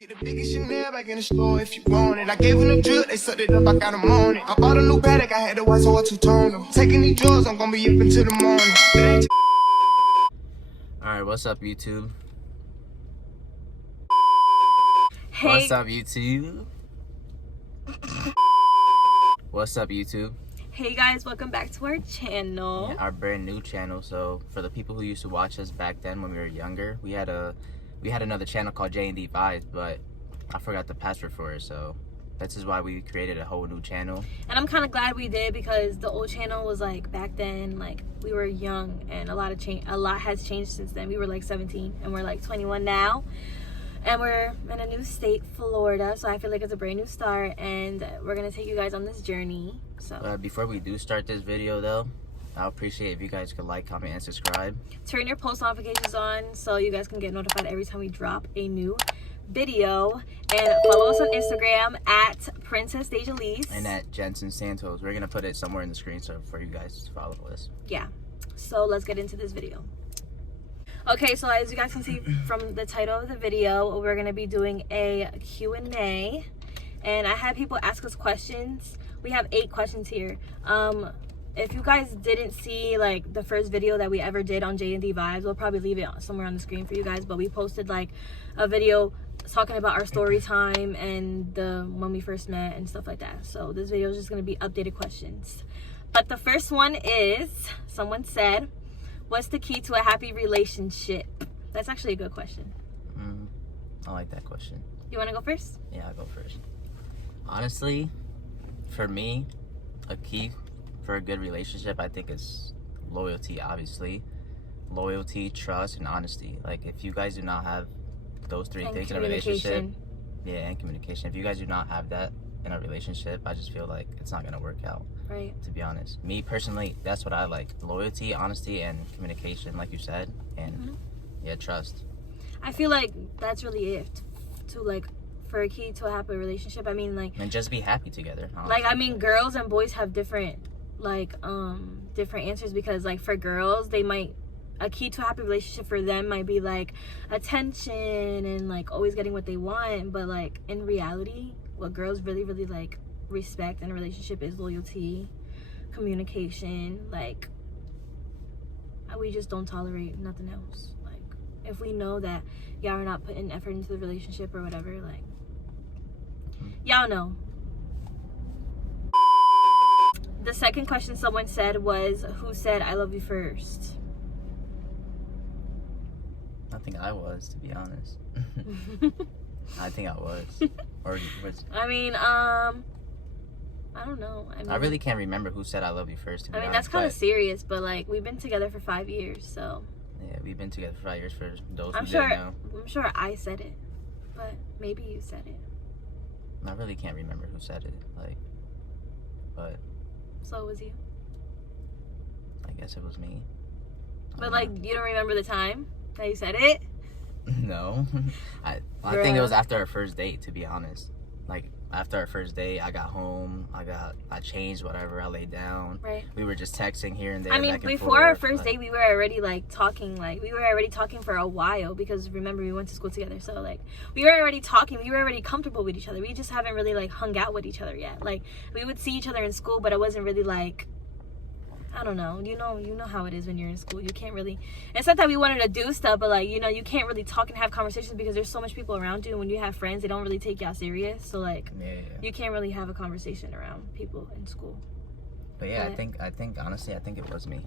Get the biggest Chanel back in the store if you want it. I gave them the drip, they sucked it up, I got them on it. I bought a new paddock, I had to watch, so I two-toned them. Taking these drugs, I'm gonna be up until the morning. Alright, what's up, YouTube? Hey. What's up, YouTube? What's up, YouTube? Hey guys, welcome back to our channel. Yeah, our brand new channel. So for the people who used to watch us back then when we were younger, we had another channel called J&D Vibes, but I forgot the password for it, so this is why we created a whole new channel. And I'm kind of glad we did, because the old channel was like back then, like we were young, and a lot has changed since then. We were like 17 and we're like 21 now, and we're in a new state, Florida, so I feel like it's a brand new start, and we're gonna take you guys on this journey. So Before we do start this video though, I'll appreciate if you guys could like, comment, and subscribe. Turn your post notifications on so you guys can get notified every time we drop a new video, and follow us on Instagram at Princess Dejalise And at Jensen Santos. We're gonna put it somewhere in the screen so for you guys to follow us. Yeah, so let's get into this video. Okay, so as you guys can see from the title of the video, we're gonna be doing a Q&A, and I had people ask us questions. We have 8 questions here. If you guys didn't see like the first video that we ever did on J&D Vibes, we'll probably leave it somewhere on the screen for you guys, but we posted like a video talking about our story time and when we first met and stuff like that. So this video is just going to be updated questions. But the first one is, someone said, what's the key to a happy relationship? That's actually a good question. I like that question. You want to go first? Yeah, I'll go first. Honestly, for me, a key for a good relationship, I think, is loyalty. Obviously, loyalty, trust, and honesty. Like, if you guys do not have those three things in a relationship, and communication, if you guys do not have that in a relationship, I just feel like it's not gonna work out. Right. To be honest, me personally, that's what I like: loyalty, honesty, and communication, like you said, and yeah, trust. I feel like that's really it to like, for a key to a happy relationship. I mean, like, and just be happy together, honestly. Like, I mean, girls and boys have different different answers, because like for girls, a key to a happy relationship for them might be like attention and like always getting what they want, but like in reality, what girls really like respect in a relationship is loyalty, communication. Like, we just don't tolerate nothing else. Like, if we know that y'all are not putting effort into the relationship or whatever, like, y'all know. The second question someone said was, who said I love you first? I think I was, to be honest. I think I was. Or was... I mean, I don't know. I really can't remember who said I love you first, to be honest. That's kind of serious, but like, we've been together for 5 years, so. Yeah, we've been together for 5 years, for those I'm who sure, didn't know. I'm sure I said it, but maybe you said it. I really can't remember who said it, like, but. So it was you? I guess it was me. But like, you don't remember the time that you said it? No. I think it was after our first date, to be honest. Like, after our first date, I got home, I changed whatever, I laid down. Right. We were just texting here and there. I mean, back and before forth, our first date, we were already like talking, for a while, because remember, we went to school together, so like, we were already talking, we were already comfortable with each other. We just haven't really like hung out with each other yet. Like, we would see each other in school, but it wasn't really like, I don't know, you know how it is when you're in school. You can't really, it's not that we wanted to do stuff, but like, you can't really talk and have conversations because there's so much people around you, and when you have friends, they don't really take y'all serious, so like, you can't really have a conversation around people in school. But yeah, I think honestly, I think it was me.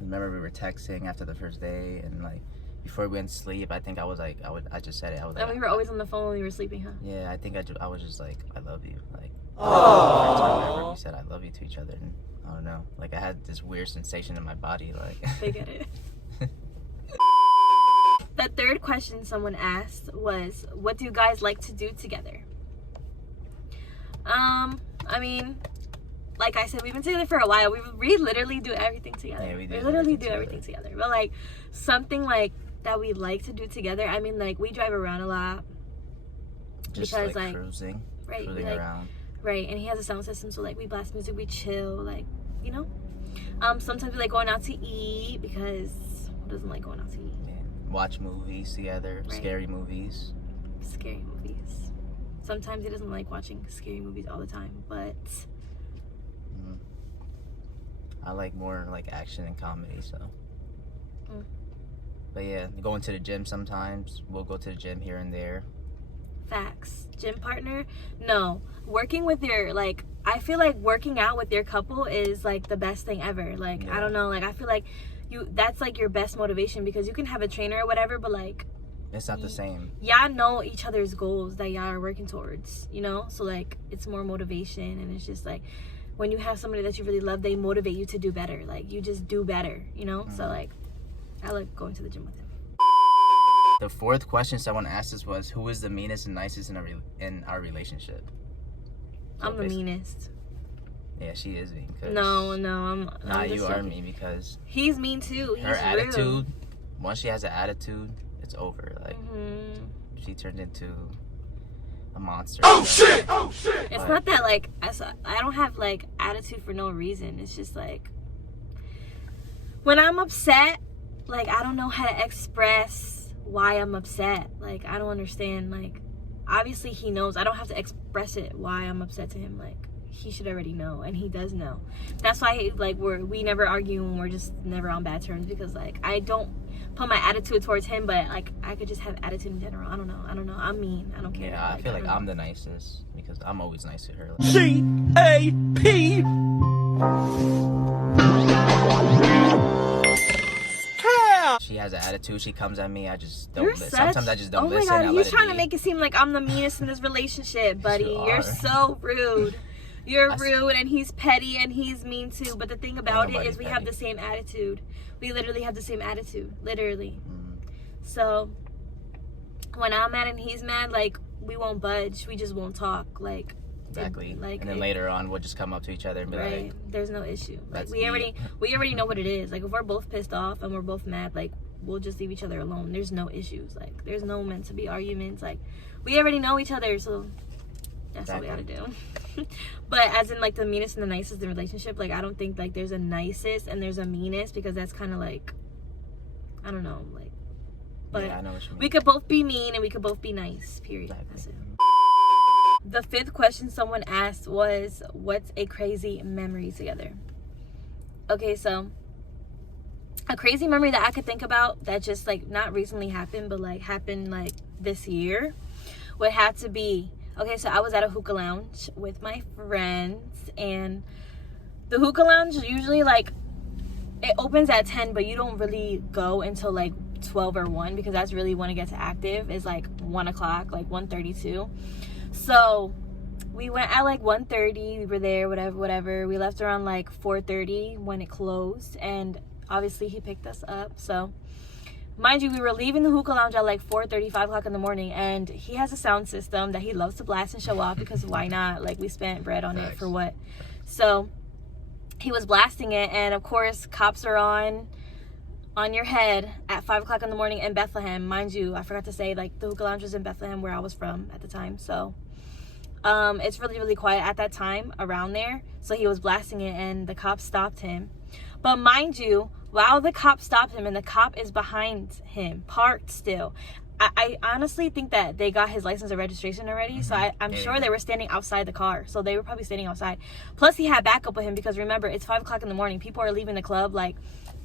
Remember, we were texting after the first day, and like, before we went to sleep, I think I was like, I just said it, I was like, and we were always on the phone when we were sleeping, huh? Yeah, I think I was just like, I love you, like, the first time ever we said I love you to each other, and I don't know, like, I had this weird sensation in my body, like. I get it. The third question someone asked was, what do you guys like to do together? I mean, like I said, we've been together for a while. We literally do everything together. Yeah, we literally do everything together. But like, something like that we like to do together, I mean, like, we drive around a lot. Just because like cruising, right, cruising like, around. Right, and he has a sound system, so like, we blast music, we chill, like, sometimes we like going out to eat, because who doesn't like going out to eat? Yeah. Watch movies together, scary movies. scary movies. Sometimes he doesn't like watching scary movies all the time, but I like more like action and comedy, so. Mm. But yeah, going to the gym sometimes. We'll go to the gym here and there. facts. Gym partner? No. Working with your, like, I feel like working out with your couple is like the best thing ever. Like, Yeah. I don't know, like, I feel like that's like your best motivation, because you can have a trainer or whatever, but like, It's not the same. y'all know each other's goals that y'all are working towards, you know? So like, it's more motivation, and it's just like, when you have somebody that you really love, they motivate you to do better. Like, you just do better, you know? Mm-hmm. So like, I like going to the gym with him. The fourth question someone asked us was, who is the meanest and nicest in our relationship? So I'm the meanest. Yeah, she is mean. No, I'm You just are joking. mean, because He's mean too. He's her attitude, rude. once she has an attitude, it's over. Like, she turned into a monster. Oh shit! It's not that like I don't have like attitude for no reason. It's just like when I'm upset, like I don't know how to express why I'm upset. Like I don't understand. Like obviously he knows. I don't have to express it why I'm upset to him. Like he should already know, and he does know. That's why like we never argue, and we're just never on bad terms, because like I don't put my attitude towards him, but like I could just have attitude in general. I don't know. I'm mean. I don't care. Yeah, I feel like don't I'm the nicest, because I'm always nice to her. Like, C-A-P. she has an attitude, she comes at me, I just don't You're listen. such... Sometimes I just don't oh my listen. God, I he's let it trying to be. make it seem like I'm the meanest in this relationship, buddy. You You're are. so rude. You're rude, and he's petty, and he's mean too. But the thing about it nobody is we petty. have the same attitude. We literally have the same attitude. Literally. Mm. So when I'm mad and he's mad, like we won't budge. We just won't talk. Like Exactly. like and then later on, we'll just come up to each other and be right. like, There's no issue. Like Let's we already eat. know what it is. Like if we're both pissed off and we're both mad, like we'll just leave each other alone. There's no issues. Like there's no meant to be arguments. Like we already know each other, so that's what we gotta do. But as in like the meanest and the nicest in a relationship, like I don't think like there's a nicest and there's a meanest, because that's kind of like, I don't know, like, but yeah, I know what you mean. we could both be mean and we could both be nice, period. Exactly. That's it. The fifth question someone asked was, what's a crazy memory together? Okay, so a crazy memory that I could think about that just like not recently happened, but like happened like this year would have to be, okay, so I was at a hookah lounge with my friends, and the hookah lounge usually like it opens at 10, but you don't really go until like 12 or 1, because that's really when it gets active. Is like 1 o'clock, like 1:32. So we went at like 1:30. We were there, whatever. We left around like 4:30 when it closed, and obviously he picked us up. So mind you, we were leaving the hookah lounge at like 4:30, 5 o'clock in the morning, and he has a sound system that he loves to blast and show off, because why not? Like we spent bread on it for what? So he was blasting it, and of course cops are on your head at 5 o'clock in the morning in Bethlehem. Mind you, I forgot to say, like the hookah lounge was in Bethlehem, where I was from at the time. So it's really, really quiet at that time around there. So he was blasting it, and the cops stopped him. But mind you, while the cop stopped him, and the cop is behind him, parked still, I honestly think that they got his license and registration already. So I'm sure they were standing outside the car. So they were probably standing outside. Plus he had backup with him, because remember, it's 5 o'clock in the morning. People are leaving the club. Like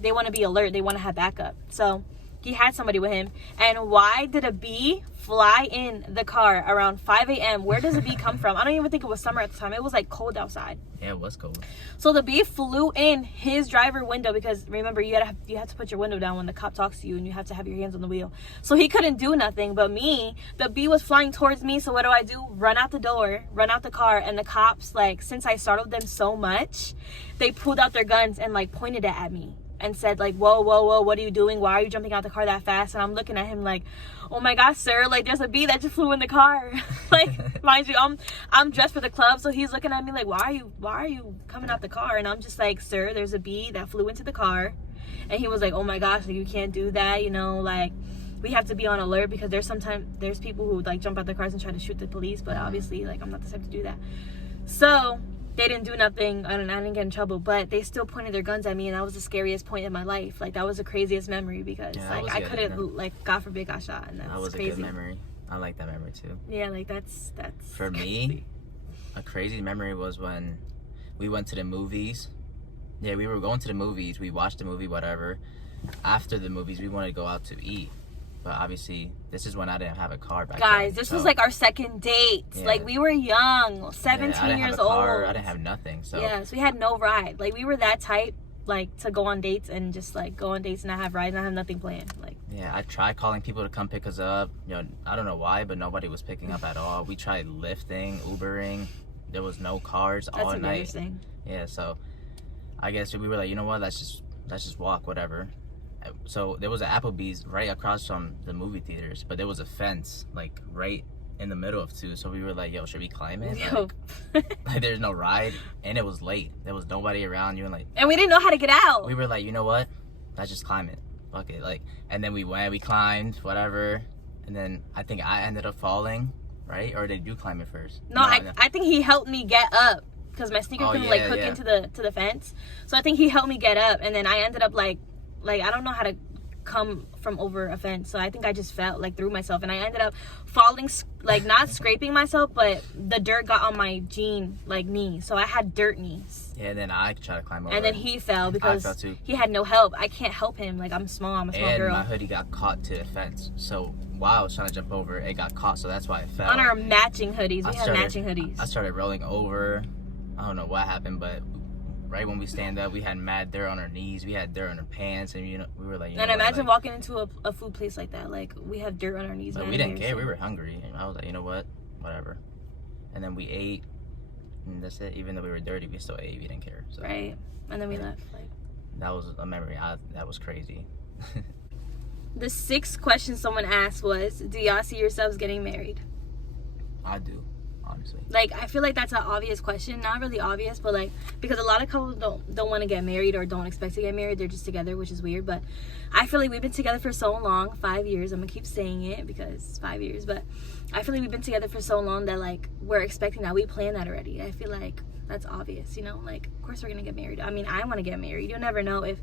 they want to be alert. They want to have backup. So he had somebody with him. And why did a bee fly in the car around 5 a.m.? Where does a bee come from? I don't even think it was summer at the time. It was like cold outside. Yeah, it was cold. So the bee flew in his driver window, because remember, you have to put your window down when the cop talks to you, and you have to have your hands on the wheel. So he couldn't do nothing. But me, the bee was flying towards me. So what do? Run out the door, run out the car, and the cops, like, since I startled them so much, they pulled out their guns and like pointed it at me and said like, whoa, what are you doing? Why are you jumping out the car that fast? And I'm looking at him like, oh my gosh, sir, like there's a bee that just flew in the car. Like, mind you, I'm dressed for the club, so he's looking at me like, why are you coming out the car? And I'm just like, sir, there's a bee that flew into the car. And he was like, oh my gosh, like, you can't do that, you know, like we have to be on alert, because there's people who like jump out the cars and try to shoot the police, but obviously like I'm not the type to do that. So they didn't do nothing, and I didn't get in trouble, but they still pointed their guns at me, and that was the scariest point in my life. Like that was the craziest memory, because like I couldn't, like God forbid, got shot, and that was a crazy. good memory. I like that memory too. Yeah, like that's For me, a crazy memory was when we went to the movies. Yeah, we were going to the movies. We watched the movie, whatever. After the movies, we wanted to go out to eat. But obviously, this is when I didn't have a car back Guys, then, this so, was like our second date. Yeah. Like we were young, 17 years old. I didn't have nothing. So yes, we had no ride. Like we were that type, like to go on dates and just like go on dates and not have rides, not have nothing planned. Like yeah, I tried calling people to come pick us up. You know, I don't know why, but nobody was picking up at all. We tried lifting, Ubering. There was no cars all that's night. embarrassing. Yeah, so I guess we were like, you know what? Let's just walk, whatever. So there was an Applebee's right across from the movie theaters, but there was a fence like right in the middle of two. So we were like, yo, should we climb it? Yo. Like there's no ride, and it was late. There was nobody around. You were like, and we didn't know how to get out. we were like, you know what? Let's just climb it. Fuck it. Like, and then we climbed, whatever. And then I think I ended up falling, right? Or did you climb it first? No, I think he helped me get up because my sneaker couldn't like hook into the fence. So I think he helped me get up, and then I ended up like I don't know how to come from over a fence, so I think I just fell like through myself, and I ended up falling, like not scraping myself, but the dirt got on my jean like knee, so I had dirt knees. Yeah, and then I tried to climb over, and then he fell because I fell too. He had no help. I can't help him, like I'm a small girl. And my hoodie got caught to the fence, so while I was trying to jump over, it got caught, so that's why I fell. On our matching hoodies, we had matching hoodies. I started rolling over. I don't know what happened, but right when we stand up, we had mad dirt on our knees. We had dirt on our pants, and we were like, and imagine walking into a food place like that. Like we have dirt on our knees. But we didn't care. We were hungry, and I was like, you know what, whatever. And then we ate, and that's it. Even though we were dirty, we still ate. We didn't care. So. Right, and then we left. Like that was a memory. That was crazy. The 6th question someone asked was, "Do y'all see yourselves getting married?" I do. Honestly. Like I feel like that's an obvious question. Not really obvious, but like because a lot of couples don't want to get married or don't expect to get married. They're just together, which is weird. But I feel like we've been together for so long, 5 years. I'm gonna keep saying it because it's 5 years. But I feel like we've been together for so long that like we're expecting that. We planned that already. I feel like that's obvious, you know. Like of course we're gonna get married. I mean, I want to get married. You'll never know if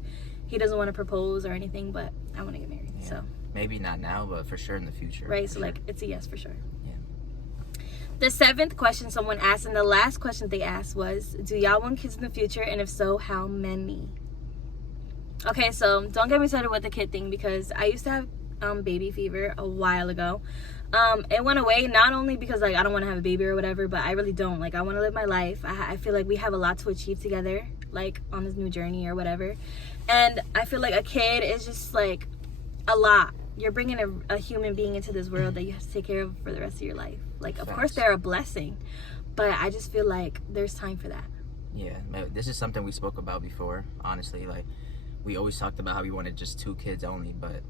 he doesn't want to propose or anything, but I want to get married. Yeah. So maybe not now, but for sure in the future. Right. So like it's a yes for sure. Yeah. The 7th question someone asked, and the last question they asked was, do y'all want kids in the future, and if so, how many? Okay, so don't get me started with the kid thing, because I used to have baby fever a while ago. It went away, not only because like I don't want to have a baby or whatever, but I really don't. Like I want to live my life. I feel like we have a lot to achieve together, like on this new journey or whatever. And I feel like a kid is just like a lot. You're bringing a human being into this world that you have to take care of for the rest of your life. Like, of course, they're a blessing, but I just feel like there's time for that. Yeah, this is something we spoke about before, honestly. Like, we always talked about how we wanted just 2 kids only, but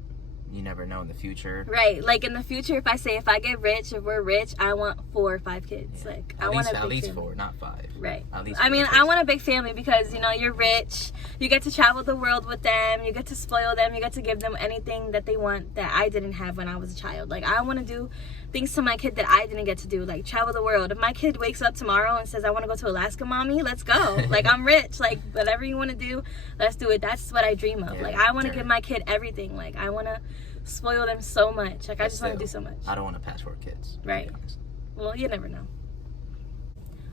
you never know in the future. Right. Like, in the future, if I get rich, if we're rich, I want 4 or 5 kids. Yeah. Like, I want a big family. At least 4, not 5. Right. At least I mean, I want a big family because, you know, you're rich. You get to travel the world with them. You get to spoil them. You get to give them anything that they want that I didn't have when I was a child. Like, I want to do things to my kid that I didn't get to do. Like, travel the world. If my kid wakes up tomorrow and says, I want to go to Alaska, Mommy, let's go. Like, I'm rich. Like, whatever you want to do, let's do it. That's what I dream of. Yeah, like, I want to give my kid everything. Like, I want to spoil them so much. Like, I just want to do so much. I don't want to passport kids. Right. Well, you never know.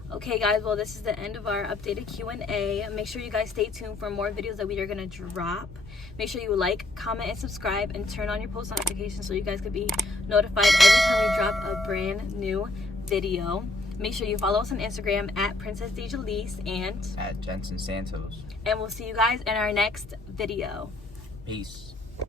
Okay, guys, well, this is the end of our updated Q&A. Make sure you guys stay tuned for more videos that we are going to drop. Make sure you like, comment, and subscribe, and turn on your post notifications so you guys could be notified every time we drop a brand new video. Make sure you follow us on Instagram at Princess Dejalise and at Jensen Santos. And we'll see you guys in our next video. Peace.